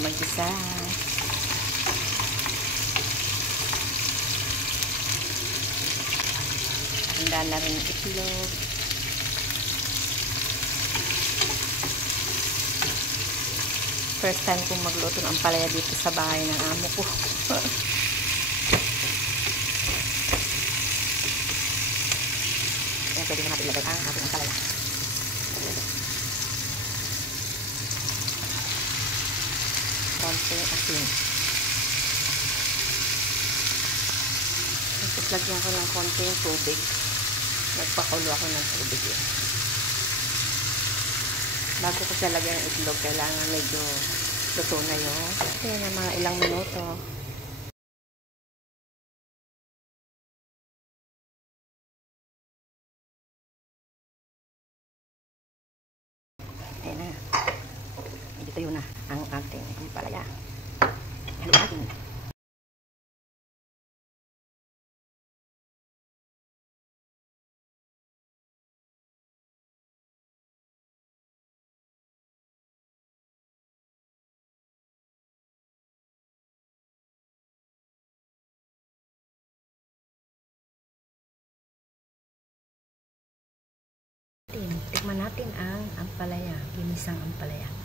mag-isa. Handa na rin itlog. First time kong magluto ng ampalaya dito sa bahay ng amo ko. Ayan, pwede na natin ilagay ang ating ampalaya. Konting asin. Tapos lagyan ko ng konting tubig. Nagpakulo ako ng tubig yun. Bago ko siya lagyan ng itlog, kailangan medyo luto na yun. Kaya na mga ilang minuto. Ayan na. Dito yun na ang ating ampalaya. Halo natin. Tikman natin ang ampalaya, ginisang ampalaya.